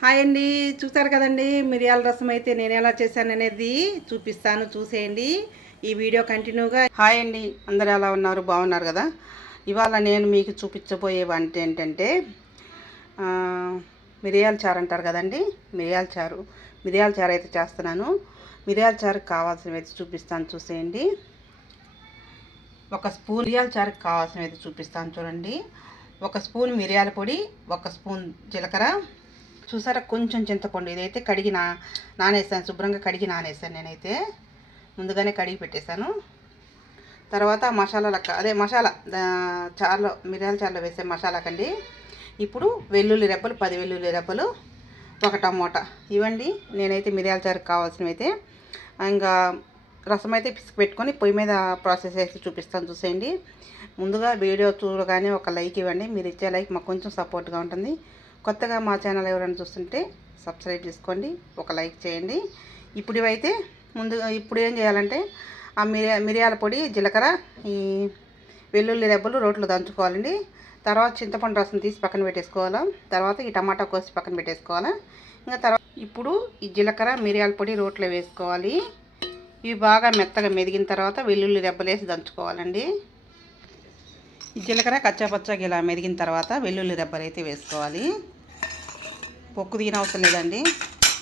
Hi అండి. చూసారు కదండి మిరియాల రసం అయితే నేను ఎలా చేశాను అనేది చూపిస్తాను చూసేయండి. ఈ వీడియో కంటిన్యూగా హాయ్ అండి. అందరు ఎలా ఉన్నారు? బాగున్నారు కదా? ఇవాళ నేను మీకు చూపించబోయే వంట ఏంటంటే మిరియాల చారు అంటారు కదండి? మిరియాల చారు. మిరియాల చారు అయితే చేస్తున్నాను. మిరియాల చారు కావాల్సినవి అయితే చూపిస్తాను చూసేయండి. ఒక స్పూన్ మిరియాల చారుకు కావాల్సినవి అయితే చూపిస్తాను చూడండి. ఒక స్పూన్ మిరియాల పొడి ఒక స్పూన్ జీలకర్ర చూసారా? కొంచెం చింతపండు ఇదైతే కడిగి నా నానేసాను శుభ్రంగా కడిగి నానేసాను నేనైతే. ముందుగానే కడిగి పెట్టేశాను. తర్వాత మసాలా లెక్క అదే మసాలా చారులో మిరియాల చారులో వేసే మసాలా కండి. ఇప్పుడు వెల్లుల్లి రెబ్బలు పది వెల్లుల్లి రెబ్బలు ఒక టమోటా. ఇవ్వండి నేనైతే మిరియాల చారుకు కావాల్సినవి అయితే ఇంకా రసం అయితే పిసికి పెట్టుకొని పొయ్యి మీద ప్రాసెస్ చేసి చూపిస్తాను చూసేయండి. ముందుగా వీడియో చూడగానే ఒక లైక్ ఇవ్వండి. మీరు ఇచ్చే లైక్ మాకు కొంచెం సపోర్ట్గా ఉంటుంది. కొత్తగా మా ఛానల్ ఎవరైనా చూస్తుంటే సబ్స్క్రైబ్ చేసుకోండి ఒక లైక్ చేయండి. ఇప్పుడు ఇవైతే ముందు ఇప్పుడు ఏం చేయాలంటే ఆ మిరియా మిరియాల పొడి జీలకర్ర ఈ వెల్లుల్లి రెబ్బలు రోట్లో దంచుకోవాలండి. తర్వాత చింతపండు రసం తీసి పక్కన పెట్టేసుకోవాలా? తర్వాత ఈ టమాటా కోసి పక్కన పెట్టేసుకోవాలా? ఇంకా తర్వాత ఇప్పుడు ఈ జీలకర్ర మిరియాల పొడి రోట్లో వేసుకోవాలి. ఇవి బాగా మెత్తగా మెదిగిన తర్వాత వెల్లుల్లి రెబ్బలు వేసి దంచుకోవాలండి. ఈ జీలకర్ర కచ్చాపచ్చాకి ఇలా మెదిగిన తర్వాత వెల్లుల్లి రెబ్బలు అయితే వేసుకోవాలి. పొక్కు తీయన అవసరం లేదండి.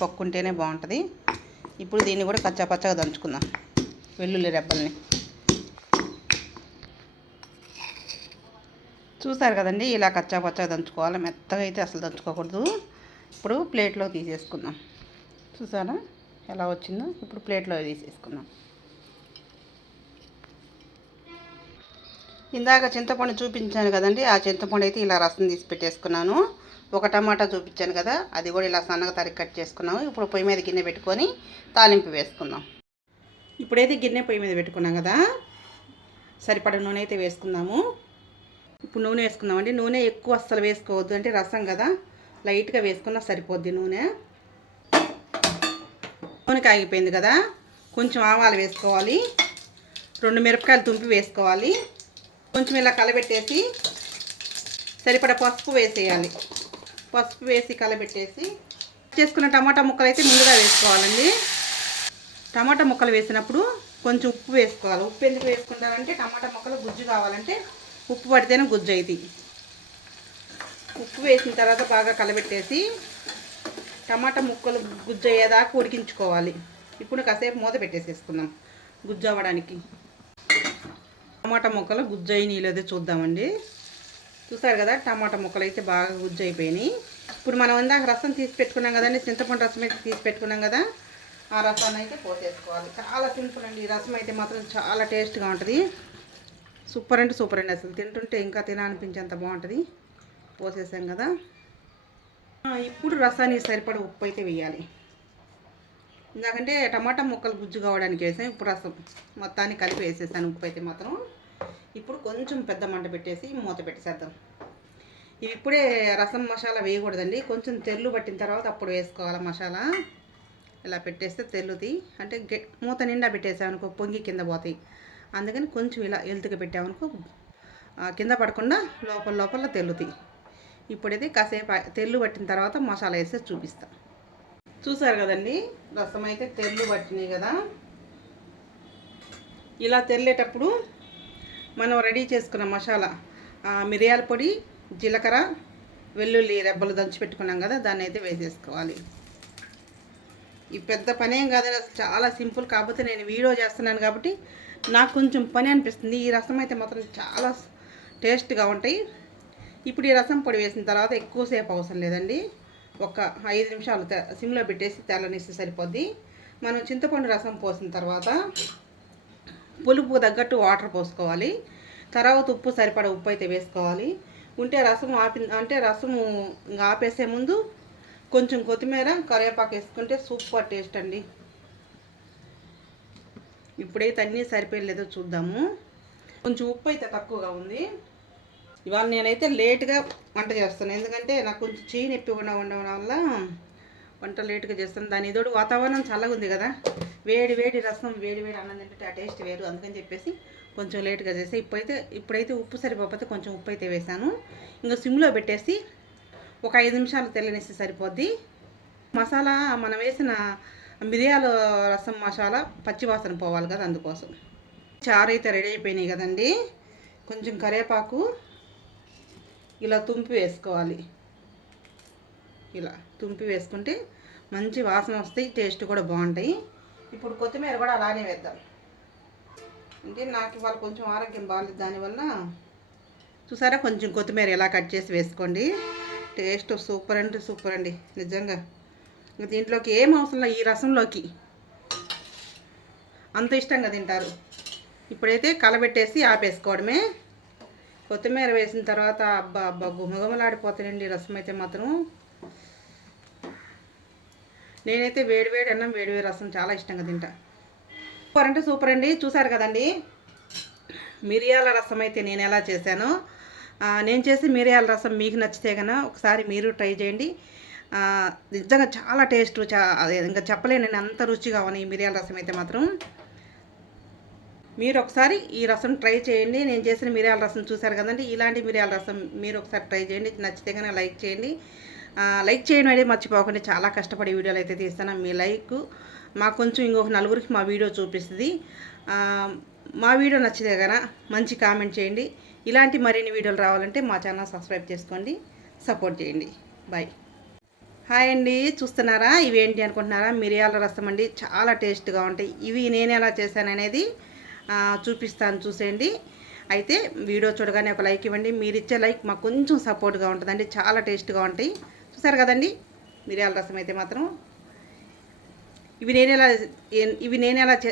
పొక్కు ఉంటేనే బాగుంటుంది. ఇప్పుడు దీన్ని కూడా కచ్చాపచ్చగా దంచుకుందాం. వెల్లుల్లి రెబ్బల్ని. చూసారు కదండి ఇలా కచ్చా పచ్చగా దంచుకోవాలి. మెత్తగా అయితే అసలు దంచుకోకూడదు. ఇప్పుడు ప్లేట్లో తీసేసుకుందాం. చూసారా? ఎలా వచ్చిందో? ఇప్పుడు ప్లేట్లో తీసేసుకుందాం. ఇందాక చింతపండు చూపించాను కదండి. ఆ చింతపండు అయితే ఇలా రసం తీసి పెట్టేసుకున్నాను. ఒక టమాటా చూపించాను కదా అది కూడా ఇలా సన్నగా తరిగి కట్ చేసుకున్నాము. ఇప్పుడు పొయ్యి మీద గిన్నె పెట్టుకొని తాలింపు వేసుకుందాం. ఇప్పుడైతే గిన్నె పొయ్యి మీద పెట్టుకున్నాం కదా సరిపడ నూనె అయితే వేసుకుందాము. ఇప్పుడు నూనె వేసుకుందామండి నూనె ఎక్కువ అస్సలు వేసుకోవద్దు అంటే రసం కదా లైట్గా వేసుకున్నా సరిపోద్ది నూనె. నూనె కాగిపోయింది కదా కొంచెం ఆవాలు వేసుకోవాలి. రెండు మిరపకాయలు తుంపి వేసుకోవాలి. కొంచెం ఇలా కలబెట్టేసి సరిపడ పసుపు వేసేయాలి. పసుపు వేసి కలబెట్టేసి చేసుకున్న టమాటా ముక్కలు అయితే ముందుగా వేసుకోవాలండి. టమాటా ముక్కలు వేసినప్పుడు కొంచెం ఉప్పు వేసుకోవాలి. ఉప్పు ఎందుకు వేసుకుంటారంటే టమాటా ముక్కలు గుజ్జు కావాలంటే ఉప్పు పడితేనే గుజ్జు అవుతుంది ఉప్పు వేసిన తర్వాత బాగా కలబెట్టేసి టమాటా ముక్కలు గుజ్జు అయ్యేదాకా ఉడికించుకోవాలి. ఇప్పుడు కాసేపు మూత పెట్టేసేసుకుందాం గుజ్జు అవ్వడానికి. టమాటా ముక్కలు గుజ్జు అయినాయి లేదో చూద్దామండి. చూసారు కదా టమాటా ముక్కలు అయితే బాగా గుజ్జు అయిపోయినాయి ఇప్పుడు మనం ఇందాక రసం తీసి పెట్టుకున్నాం కదండి చింతపండు రసం అయితే తీసి పెట్టుకున్నాం కదా ఆ రసాన్ని అయితే పోసేసుకోవాలి. చాలా సింపుల్ అండి ఈ రసం అయితే మాత్రం చాలా టేస్ట్గా ఉంటుంది. సూపర్ అంటే సూపర్ అండి అసలు. తింటుంటే ఇంకా తినాలనిపించేంత బాగుంటుంది. పోసేసాం కదా. ఇప్పుడు రసానికి సరిపడ ఉప్పు అయితే వేయాలి. ఇందాకంటే టమాటా ముక్కలు గుజ్జు కావడానికి వేసాం ఇప్పుడు రసం మొత్తాన్ని కలిపి వేసేసాను ఉప్పు అయితే మాత్రం. ఇప్పుడు కొంచెం పెద్ద మంట పెట్టేసి మూత పెట్టేసేద్దాం. ఇవి ఇప్పుడే రసం మసాలా వేయకూడదండి. కొంచెం తెల్లు పట్టిన తర్వాత అప్పుడు వేసుకోవాలి మసాలా. ఇలా పెట్టేస్తే తెల్లుది. అంటే గె మూత నిండా పెట్టేసామనుకో పొంగి కింద పోతాయి. అందుకని కొంచెం ఇలా ఎలుతుగా పెట్టామనుకో కింద పడకుండా లోపల లోపల తెల్లుతాయి ఇప్పుడైతే కాసేపు తెల్లు పట్టిన తర్వాత మసాలా వేసి చూపిస్తా. చూసారు కదండి? రసం అయితే తెల్లు పట్టినాయి కదా? ఇలా తెల్లేటప్పుడు మనం రెడీ చేసుకున్న మసాలా మిరియాల పొడి జీలకర్ర వెల్లుల్లి రెబ్బలు దంచి పెట్టుకున్నాం కదా దాన్ని అయితే వేసేసుకోవాలి. ఈ పెద్ద పని ఏం అసలు చాలా సింపుల్. కాకపోతే నేను వీడియో చేస్తున్నాను కాబట్టి నాకు కొంచెం పని అనిపిస్తుంది. ఈ రసం అయితే మాత్రం చాలా టేస్ట్గా ఉంటాయి. ఇప్పుడు ఈ రసం పొడి వేసిన తర్వాత ఎక్కువసేపు అవసరం లేదండి. ఒక ఐదు నిమిషాలు తె- సిమ్లో పెట్టేసి తెల్లనిస్తే సరిపోద్ది. మనం చింతపండు రసం పోసిన తర్వాత పులుపు తగ్గట్టు వాటర్ పోసుకోవాలి. తర్వాత ఉప్పు సరిపడ ఉప్పు అయితే వేసుకోవాలి. ఉంటే రసం ఆపి అంటే రసము ఆపేసే ముందు కొంచెం కొత్తిమీర కరివేపాకు వేసుకుంటే సూపర్ టేస్ట్ అండి. ఇప్పుడైతే అన్నీ సరిపోయలేదో చూద్దాము. కొంచెం ఉప్పు అయితే తక్కువగా ఉంది. ఇవాళ నేనైతే లేట్గా వంట చేస్తాను ఎందుకంటే నాకు కొంచెం చేయి నొప్పి ఉండడం వల్ల వంట లేటుగా చేస్తాను. దాని ఇదోడు వాతావరణం చల్లగా ఉంది కదా. వేడి వేడి రసం వేడి వేడి అన్నం తింటే ఆ టేస్ట్ వేరు. అందుకని చెప్పేసి కొంచెం లేటుగా చేసి ఇప్పుడైతే ఇప్పుడైతే ఉప్పు సరిపోతే కొంచెం ఉప్పు అయితే వేసాను. ఇంకా సిమ్లో పెట్టేసి ఒక ఐదు నిమిషాలు తెల్లనిస్తే సరిపోద్ది. మసాలా మనం వేసిన మిరియాల రసం మసాలా పచ్చివాసన పోవాలి కదా అందుకోసం. చారు అయితే రెడీ అయిపోయినాయి కదండి. కొంచెం కరివేపాకు ఇలా తుంపి వేసుకోవాలి. ఇలా తుంపి వేసుకుంటే మంచి వాసన వస్తాయి టేస్ట్ కూడా బాగుంటాయి. ఇప్పుడు కొత్తిమీర కూడా అలానే వేద్దాం. అంటే నాకు ఇవాళ కొంచెం ఆరోగ్యం బాగాలేదు దానివల్ల చూసారా కొంచెం కొత్తిమీర ఎలా కట్ చేసి వేసుకోండి. టేస్ట్ సూపర్ అంటే సూపర్ అండి నిజంగా. దీంట్లోకి ఏం అవసరం ఈ రసంలోకి. అంత ఇష్టంగా తింటారు. ఇప్పుడైతే కలబెట్టేసి ఆపేసుకోవడమే. కొత్తిమీర వేసిన తర్వాత అబ్బా అబ్బా గుమగుమలాడిపోతాయండి రసం అయితే మాత్రం. నేనైతే వేడి వేడి అన్నం వేడి వేడి రసం చాలా ఇష్టంగా తింటా. సూపర్ అంటే సూపర్ అండి. చూసారు కదండి? మిరియాల రసం అయితే నేను ఎలా చేశానో నేను చేసే మిరియాల రసం మీకు నచ్చితే కన్నా ఒకసారి మీరు ట్రై చేయండి. నిజంగా చాలా టేస్ట్ చా అదే ఇంకా చెప్పలేను నేను అంత రుచిగా ఉన్నాయి ఈ మిరియాల రసం అయితే మాత్రం. మీరు ఒకసారి ఈ రసం ట్రై చేయండి. నేను చేసిన మిరియాల రసం చూసారు కదండి? ఇలాంటి మిరియాల రసం మీరు ఒకసారి ట్రై చేయండి. నచ్చితే కన్నా లైక్ చేయండి. లైక్ చేయడం అనేది మర్చిపోకుండా చాలా కష్టపడి వీడియోలు అయితే తీస్తాను. మీ లైక్ మాకు కొంచెం ఇంకొక నలుగురికి మా వీడియో చూపిస్తుంది. మా వీడియో నచ్చితే కనుక మంచి కామెంట్ చేయండి. ఇలాంటి మరిన్ని వీడియోలు రావాలంటే మా ఛానల్ సబ్స్క్రైబ్ చేసుకోండి. సపోర్ట్ చేయండి. బాయ్. హాయ్ అండి. చూస్తున్నారా? ఇవేంటి అనుకుంటున్నారా? మిరియాల రసం అండి. చాలా టేస్ట్గా ఉంటాయి. ఇవి నేను ఎలా చేశాననేది చూపిస్తాను. చూసేయండి. అయితే వీడియో చూడగానే ఒక లైక్ ఇవ్వండి. మీరు ఇచ్చే లైక్ మాకు కొంచెం సపోర్ట్గా ఉంటుందండి. చాలా టేస్ట్గా ఉంటాయి. చూస్తారు కదండి? మిరియాల రసం అయితే మాత్రం. ఇవి నేను ఎలా ఇవి నేను ఎలా చే